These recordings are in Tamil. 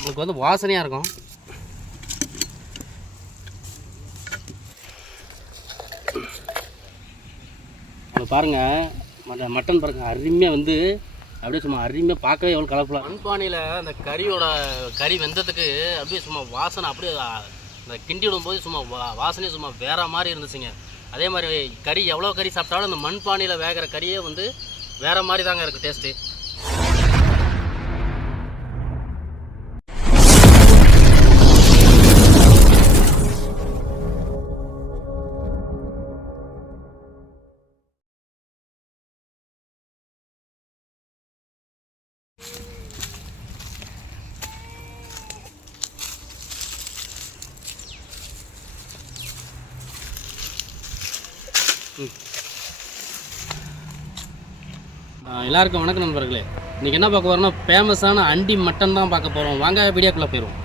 உங்களுக்கு வந்து வாசனையாக இருக்கும். அது பாருங்கள், மட்டன் பாருங்கள் அருமையாக வந்து அப்படியே சும்மா அருமையாக பார்க்கவே எவ்வளோ கலர்ஃபுல்லாக. மண்பானையில் அந்த கறி வெந்ததுக்கு அப்படியே சும்மா வாசனை அப்படியே அந்த கிண்டி விடும்போது சும்மா வாசனையே சும்மா வேறு மாதிரி இருந்துச்சுங்க. அதே மாதிரி கறி எவ்வளோ கறி சாப்பிட்டாலும் அந்த மண்பானையில் வேகிற கறியே வந்து வேறு மாதிரி தாங்க இருக்குது டேஸ்ட்டு. எல்லாருக்கும் வணக்கம் நண்பர்களே. இன்றைக்கி என்ன பார்க்க போகிறோம்னா ஃபேமஸான அண்டி மட்டன் தான் பார்க்க போகிறோம். வாங்க வீடியோக்குள்ளே போயிடுவோம்.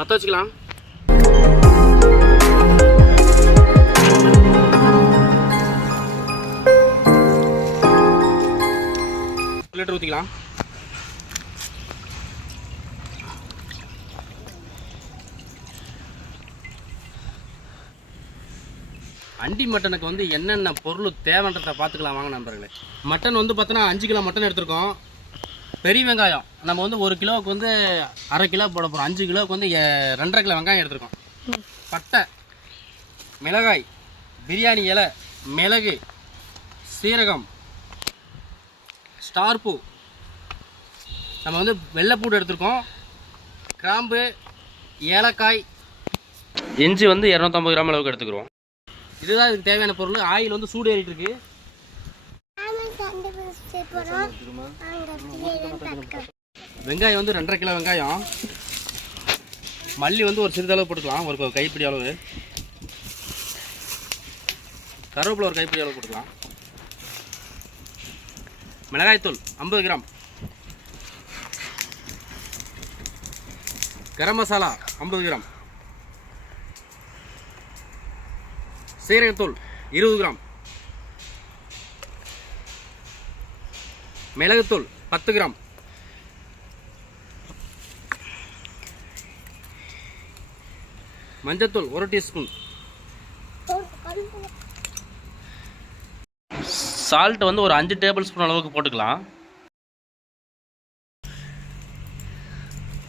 பற்ற வச்சுக்கலாம். லிட்டர் ஊற்றிக்கலாம். அண்டி மட்டனுக்கு வந்து என்னென்ன பொருள் தேவைன்றதை பார்த்துக்கலாம் வாங்க நண்பர்களே. மட்டன் வந்து பார்த்தோன்னா 5 கிலோ மட்டன் எடுத்துருக்கோம். பெரிய வெங்காயம் நம்ம வந்து 1 கிலோவுக்கு வந்து அரை கிலோ போட போகிறோம். 5 கிலோவுக்கு வந்து 2.5 கிலோ வெங்காயம் எடுத்துருக்கோம். பட்டை, மிளகாய், பிரியாணி இலை, மிளகு, சீரகம், ஸ்டார் பூ, நம்ம வந்து வெள்ளைப்பூடு எடுத்துருக்கோம். கிராம்பு, ஏலக்காய், இஞ்சி வந்து 250 கிராம் அளவுக்கு எடுத்துக்கிறோம். இதுதான் இதுக்கு தேவையான பொருள். ஆயில் வந்து சூடு ஏறிட்டு இருக்கு. வெங்காயம் வந்து 2.5 கிலோ வெங்காயம். மல்லி வந்து ஒரு சிறிதளவு போட்டுக்கலாம், ஒரு கைப்பிடி அளவு. கருவேப்பிலை ஒரு கைப்பிடி அளவு போட்டுக்கலாம். மிளகாய்த்தூள் 50 கிராம். கரம் மசாலா 50 கிராம். சீரகத்தூள் 20 கிராம். மிளகுத்தூள் 10 கிராம். மஞ்சத்தூள் 1 டீஸ்பூன். சால்ட் வந்து ஒரு 5 டேபிள் ஸ்பூன் அளவுக்கு போட்டுக்கலாம்.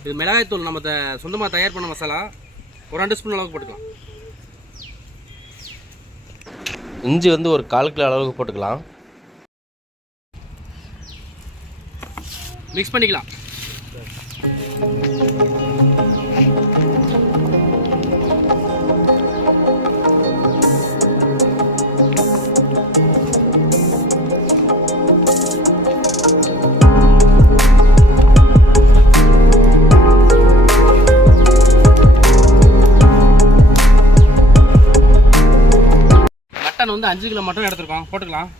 இது மிளகாய்த்தூள் நம்ம சொந்தமாக தயார் பண்ண மசாலா, ஒரு 2 ஸ்பூன் அளவுக்கு போட்டுக்கலாம். இஞ்சி வந்து ஒரு 1/4 கிலோ அளவுக்கு போட்டுக்கலாம். மிக்ஸ் பண்ணிக்கலாம். மட்டன் வந்து 5 கிலோ மட்டன் எடுத்துருக்கோம், போட்டுக்கலாம்.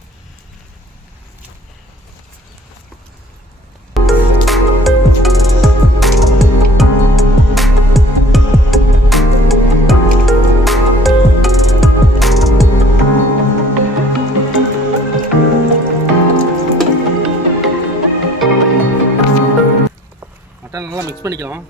மட்டன் நல்லா மிக்ஸ் பண்ணிக்கலாம்.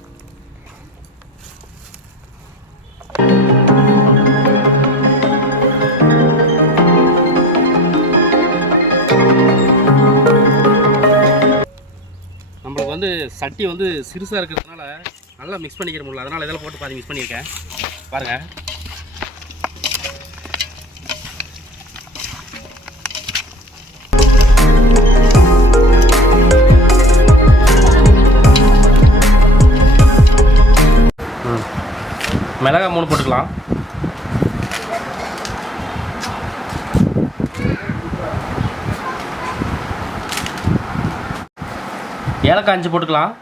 நம்மளுக்கு வந்து சட்டி வந்து சிறுசாக இருக்கிறதுனால நல்லா மிக்ஸ் பண்ணிக்கிற முடியல, அதனால் இதெல்லாம் போட்டு பாதி மிக்ஸ் பண்ணியிருக்கேன் பாருங்கள். மிளகாய் 3 போட்டுக்கலாம். ஏலக்காய் 5 போட்டுக்கலாம்.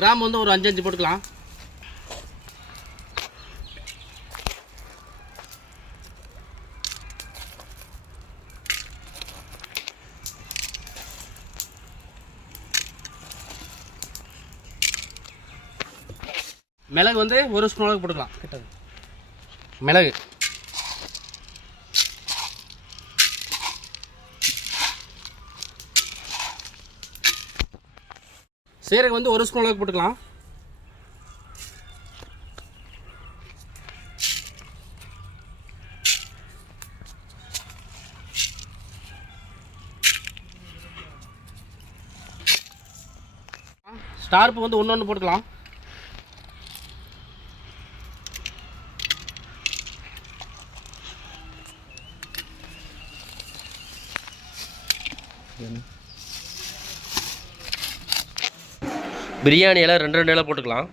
கிராம்பு வந்து ஒரு 5 போட்டுக்கலாம். மிளகு வந்து 1 ஸ்பூன் அளவுக்கு போட்டுக்கலாம். மிளகு சீரகம் வந்து 1 ஸ்பூன் அளவுக்கு போட்டுக்கலாம். ஸ்டார் பூ வந்து 1 போட்டுக்கலாம். பிரியாணி இலை 2 இலை போட்டுக்கலாம்.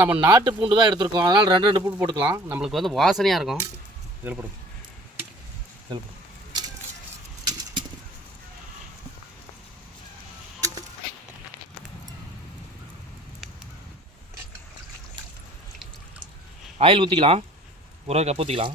நம்ம நாட்டு பூண்டு தான் எடுத்துருக்கோம், அதனால் 2 பூண்டு போட்டுக்கலாம். நம்மளுக்கு வந்து வாசனையாக இருக்கும். இதில் போடுங்க. ஆயில் ஊற்றிக்கலாம். 1 கப் ஊற்றிக்கலாம்.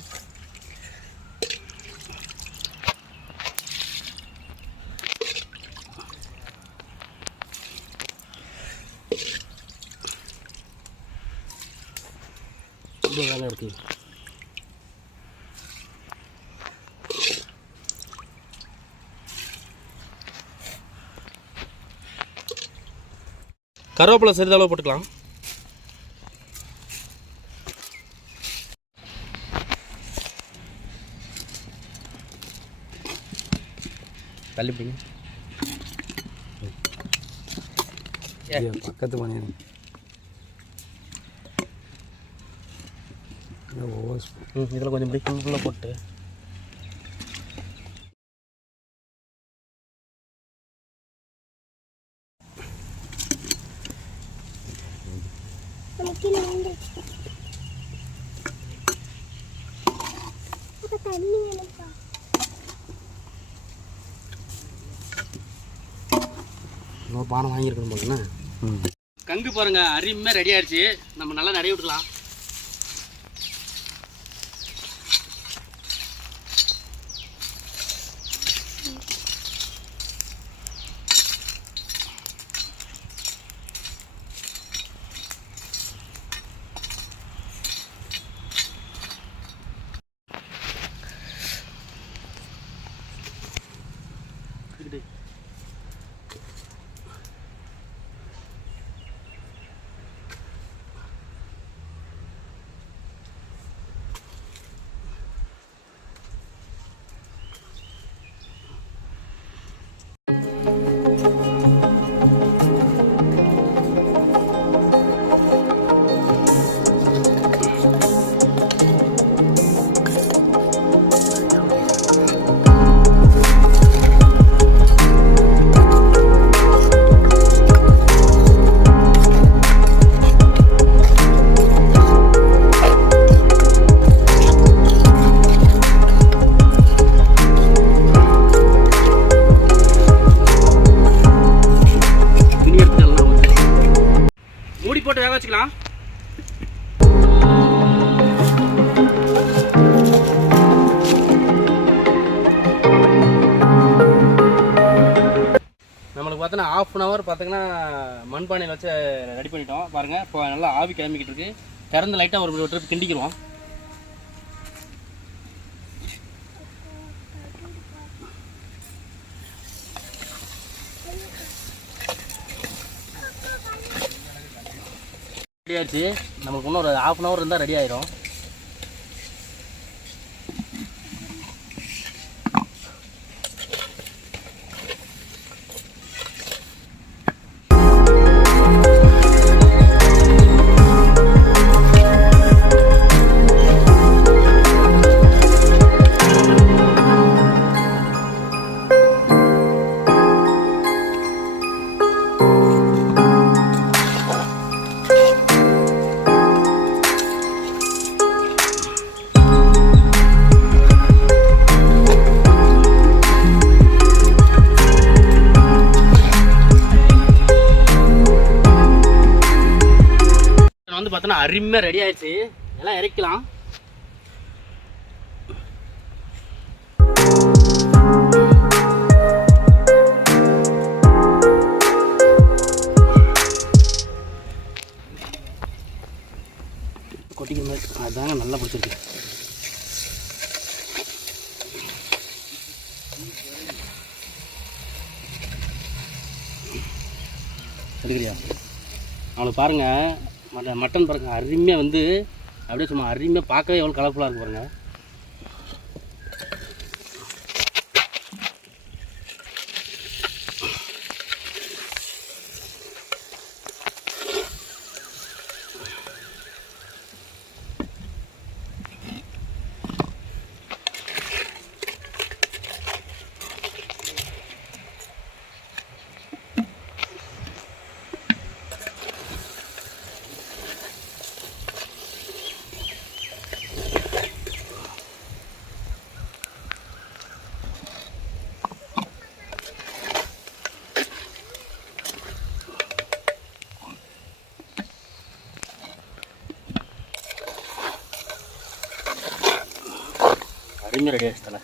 வேலை இருக்குது. கருவேப்பிலை சிறிதளவு போட்டுக்கலாம். தள்ளிப்பிங்க பக்கத்து மணி இதில் கொஞ்சம் இப்படி ஃபுல்லாக போட்டு இன்னொரு பானை வாங்கியிருக்கணும் பாருங்கண்ணா. கங்கு பாருங்க அருமையாக ரெடி ஆயிடுச்சு. நம்ம நல்லா நிறைய விட்டுக்கலாம். பார்த்தீங்கன்னா 1/2 hour பார்த்தீங்கன்னா மண்பானையில் வச்சு ரெடி பண்ணிட்டோம் பாருங்கள். இப்போ நல்லா ஆவி கிளம்பிக்கிட்டு இருக்கு. திறந்து லைட்டாக ஒரு ட்ரிப் கிண்டிக்கிறோம். ரெடி ஆயிடுச்சு. நமக்கு இன்னும் ஒரு 1/2 hour இருந்தால் ரெடி ஆயிரும். வந்து பார்த்தோன்னா அருமையாக ரெடி ஆயிடுச்சு. எல்லாம் இறக்கலாம். கொட்டிக்கிற மாதிரி அதுதாங்க நல்லா பிடிச்சிருக்கு. எடுக்கிறியா? அவளுக்கு பாருங்கள் மட்டன் பாருங்கள் அருமையாக வந்து அப்படியே சும்மா அருமையாக பார்க்கவே எவ்வளோ கலர்ஃபுல்லாக இருக்குது பாருங்கள். அருமையாக ரெடி ஆகிடுச்சு தலை.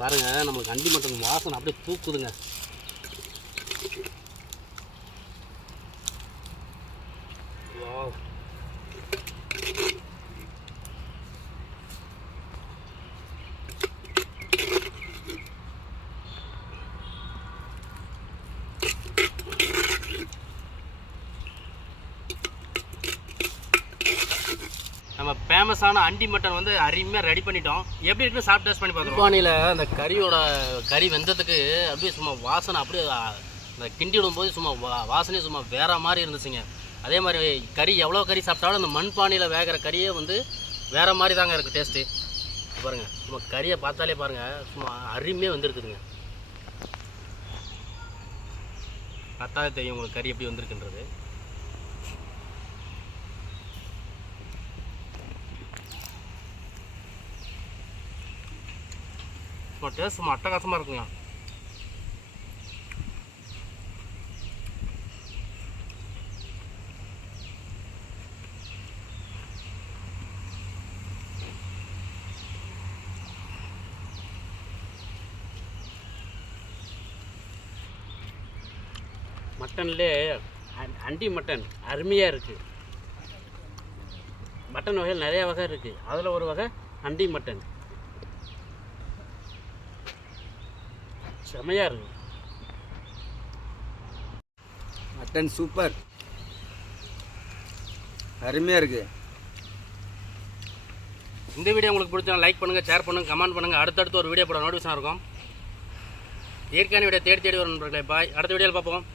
பாருங்க நம்மளுக்கு அண்டி மட்டன் வாசனை அப்படியே தூக்குதுங்க. நம்ம ஃபேமஸான அண்டி மட்டன் வந்து அருமையாக ரெடி பண்ணிட்டோம். எப்படி இருக்குன்னு சாப்பிட்டு டேஸ்ட் பண்ணி பார்க்குறோம். பானியில் அந்த கறி வெந்ததுக்கு அப்படியே சும்மா வாசனை அப்படியே அந்த கிண்டி விடும்போது சும்மா வாசனையே சும்மா வேறு மாதிரி இருந்துச்சுங்க. அதே மாதிரி கறி எவ்வளோ கறி சாப்பிட்டாலும் அந்த மண் பானியில் வேகிற கறியே வந்து வேறு மாதிரி தாங்க இருக்குது டேஸ்ட்டு. பாருங்கள் சும்மா கறியை பார்த்தாலே பாருங்கள் சும்மா அருமையாக வந்துருக்குதுங்க. பார்த்தாலே தெரியும் உங்களுக்கு கறி எப்படி வந்திருக்குன்றது. டேஸ்ட் சும்மா அட்டகாசமாக இருக்குங்க. மட்டன்லே அண்டி மட்டன் அருமையாக இருக்குது. மட்டன் வகையில் நிறைய வகை இருக்குது. அதில் ஒரு வகை அண்டி மட்டன் செமையாக இருக்குது. மட்டன் சூப்பர் அருமையாக இருக்குது. இந்த வீடியோ உங்களுக்கு பிடிச்சா லைக் பண்ணுங்கள், ஷேர் பண்ணுங்கள், கமெண்ட் பண்ணுங்கள். அடுத்தடுத்து ஒரு வீடியோ போட நோட்டிஃபிகேஷன் இருக்கும். இயற்கையான வீடியோ தேடி வரும் நண்பர்களே. பாய். அடுத்த வீடியோவில் பார்ப்போம்.